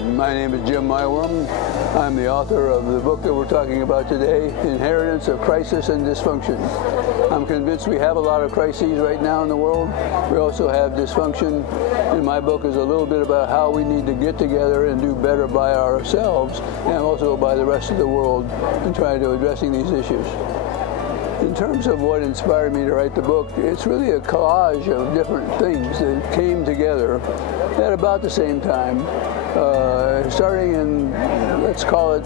right, my name is Jim Maiwurm. I'm the author of the book that we're talking about today, Inheritance of Crisis and Dysfunction. I'm convinced we have a lot of crises right now in the world. We also have dysfunction. And my book is a little bit about how we need to get together and do better by ourselves and also by the rest of the world in trying to addressing these issues. In terms of what inspired me to write the book, it's really a collage of different things that came together at about the same time, starting in, let's call it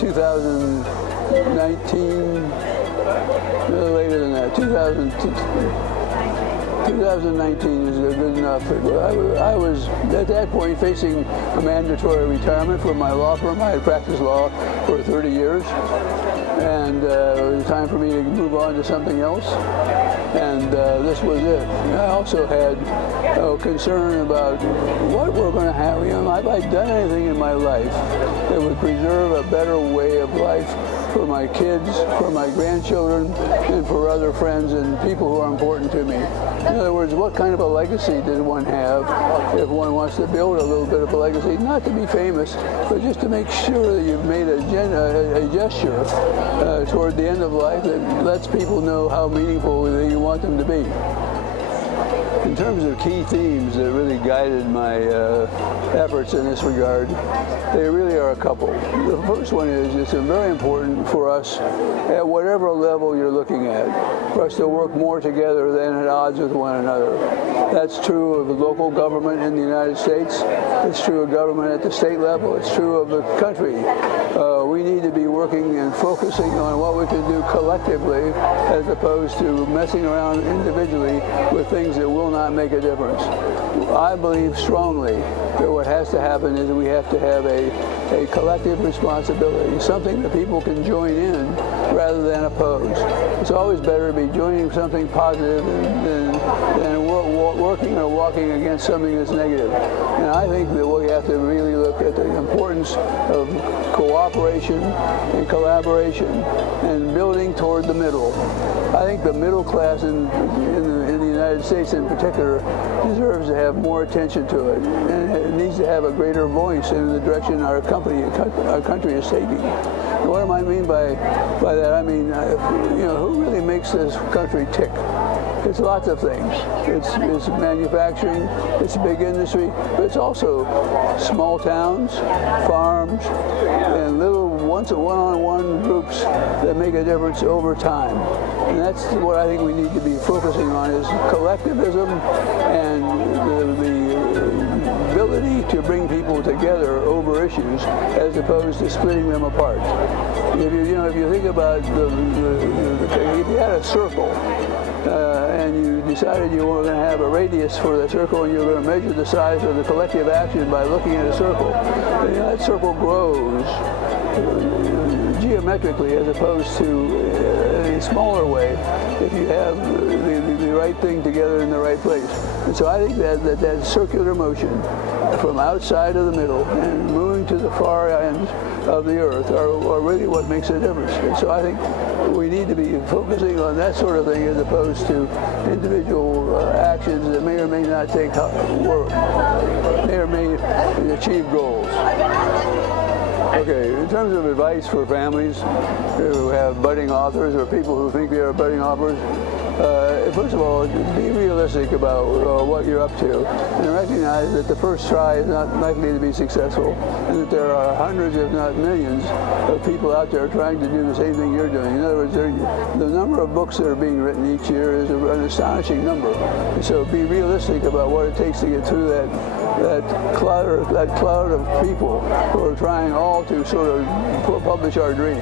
2019, a little later than that, 2019 is good enough. I was, at that point, facing a mandatory retirement from my law firm. I had practiced law for 30 years. And it was time for me to move on to something else, and this was it. I also had concern about what we're going to have. You know, have I done anything in my life that would preserve a better way of life for my kids, for my grandchildren, and for other friends and people who are important to me? In other words, what kind of a legacy does one have if one wants to build a little bit of a legacy? Not to be famous, but just to make sure that you've made a gesture toward the end of life that lets people know how meaningful you want them to be. In terms of key themes that really guided my efforts in this regard, they really are a couple. The first one is it's very important for us, at whatever level you're looking at, for us to work more together than at odds with one another. That's true of the local government in the United States. It's true of government at the state level. It's true of the country. We need to be working and focusing on what we can do collectively as opposed to messing around individually with things that will not make a difference. I believe strongly that what has to happen is we have to have a collective responsibility, something that people can join in rather than oppose. It's always better to be joining something positive than working or walking against something that's negative. And I think that we have to really look at the importance of cooperation and collaboration and building toward the middle. I think the middle class in the United States in particular deserves to have more attention to it, and it needs to have a greater voice in the direction our country is taking. And what do I mean by that? I mean, who really makes this country tick? It's lots of things. It's manufacturing, it's big industry, but it's also small towns, farms, and little one-on-one groups that make a difference over time. And that's what I think we need to be focusing on, is collectivism and the ability to bring people together over issues as opposed to splitting them apart. If you think about if you had a circle and you decided you were going to have a radius for the circle and you were going to measure the size of the collective action by looking at a circle, then that circle grows geometrically as opposed to in a smaller way if you have the right thing together in the right place. And so I think that circular motion from outside of the middle and moving to the far ends of the earth are really what makes a difference. And so I think we need to be focusing on that sort of thing as opposed to individual actions that may or may not may or may achieve goals. Okay, in terms of advice for families who have budding authors or people who think they are budding authors, first of all, be realistic about what you're up to and recognize that the first try is not likely to be successful and that there are hundreds, if not millions, of people out there trying to do the same thing you're doing. In other words, the number of books that are being written each year is an astonishing number. And so be realistic about what it takes to get through that cloud of people who are trying all to sort of publish our dream.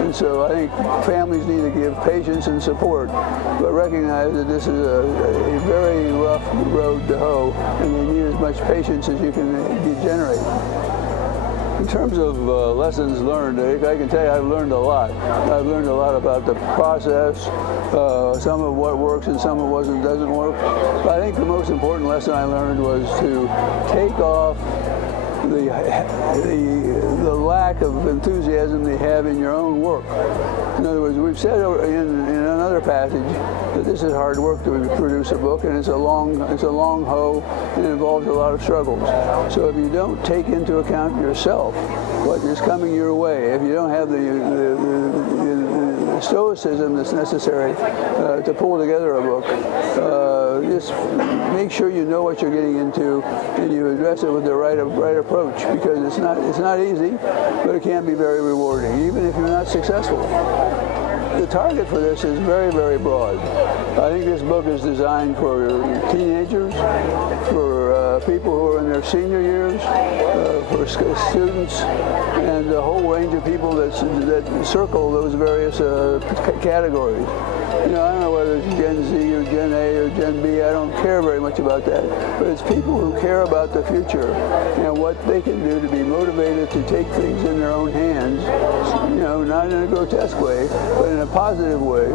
And so I think families need to give patience and support, but recognize that this is a very rough road to hoe, and they need as much patience as you can generate. In terms of lessons learned, I can tell you I've learned a lot. I've learned a lot about the process, some of what works and some of what doesn't work. But I think the most important lesson I learned was to take off the lack of enthusiasm they have in your own work. In other words, we've said in another passage that this is hard work to produce a book, and it's a long haul, and it involves a lot of struggles. So if you don't take into account yourself what is coming your way, if you don't have the stoicism that's necessary to pull together a book, just make sure you know what you're getting into and you address it with the right approach, because it's not easy, but it can be very rewarding, even if you're not successful. The target for this is very, very broad. I think this book is designed for teenagers, for people who are in their senior years, for students, and a whole range of people that circle those various categories. You know, I don't know whether it's Gen Z or Gen A or Gen B. I don't care very much about that. But it's people who care about the future and what they can do to be motivated to take things in their own hands, you know, not in a grotesque way, but in a positive way,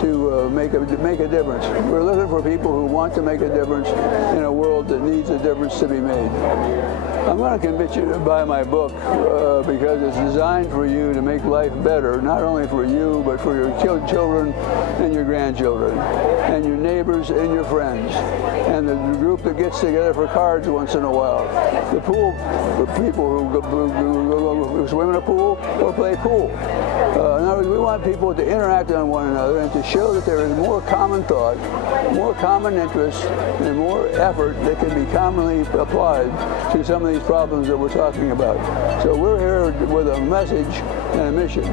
to make a difference. We're looking for people who want to make a difference in a world that needs a difference to be made. I'm going to convince you to buy my book because it's designed for you to make life better, not only for you, but for your children and your grandchildren, and your neighbors and your friends, and the group that gets together for cards once in a while. The pool, for people who swim in a pool or play pool. In other words, we want people to interact on one another and to show that there is more common thought, more common interest, and more effort that can be commonly applied to some of these problems that we're talking about. So we're here with a message and a mission.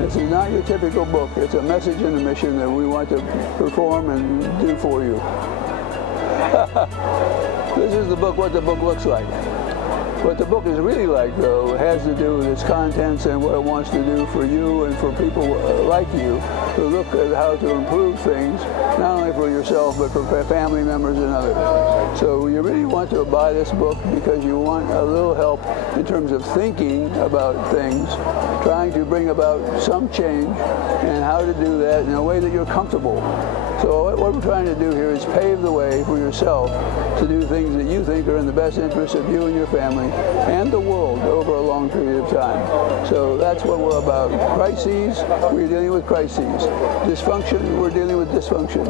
This is not your typical book. It's a message and a mission that we want to perform and do for you. This is the book, what the book looks like. What the book is really like, though, has to do with its contents and what it wants to do for you and for people like you who look at how to improve things, not only for yourself, but for family members and others. So you really want to buy this book because you want a little help in terms of thinking about things, trying to bring about some change, and how to do that in a way that you're comfortable. So what we're trying to do here is pave the way for yourself to do things that you think are in the best interest of you and your family and the world over a long period of time. So that's what we're about. Crises, we're dealing with crises. Dysfunction, we're dealing with dysfunction.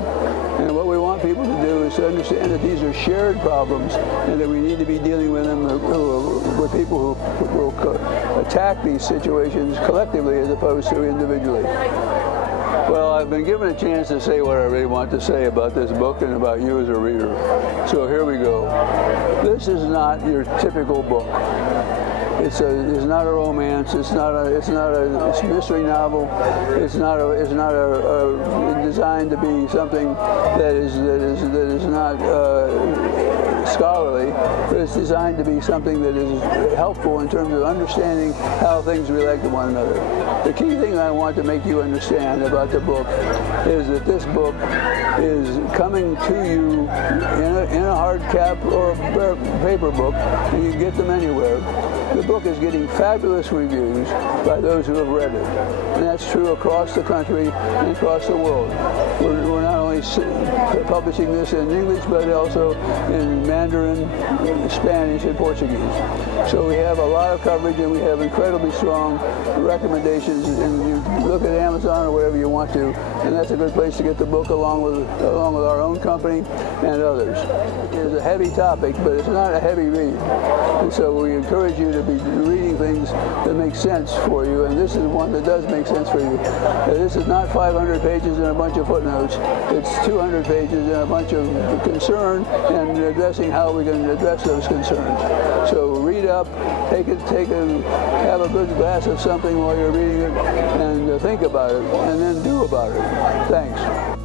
And what we want people to do is to understand that these are shared problems and that we need to be dealing with them with people who will attack these situations collectively as opposed to individually. Well, I've been given a chance to say what I really want to say about this book and about you as a reader. So here we go. This is not your typical book. It's not a romance. It's a mystery novel. It's not designed to be something that is not scholarly, but it's designed to be something that is helpful in terms of understanding how things relate to one another. The key thing I want to make you understand about the book is that this book is coming to you in a hardcap or a paper book, and you can get them anywhere. The book is getting fabulous reviews by those who have read it. And that's true across the country and across the world. We're not only publishing this in English, but also in Mandarin, Spanish, and Portuguese. So we have a lot of coverage, and we have incredibly strong recommendations. And you look at Amazon or wherever you want to, and that's a good place to get the book along with our own company and others. It's a heavy topic, but it's not a heavy read. And so we encourage you to be reading things that make sense for you, and this is one that does make sense for you. This is not 500 pages and a bunch of footnotes. It's 200 pages and a bunch of concern and addressing how we can address those concerns. So read up, have a good glass of something while you're reading it, and think about it, and then do about it. Thanks.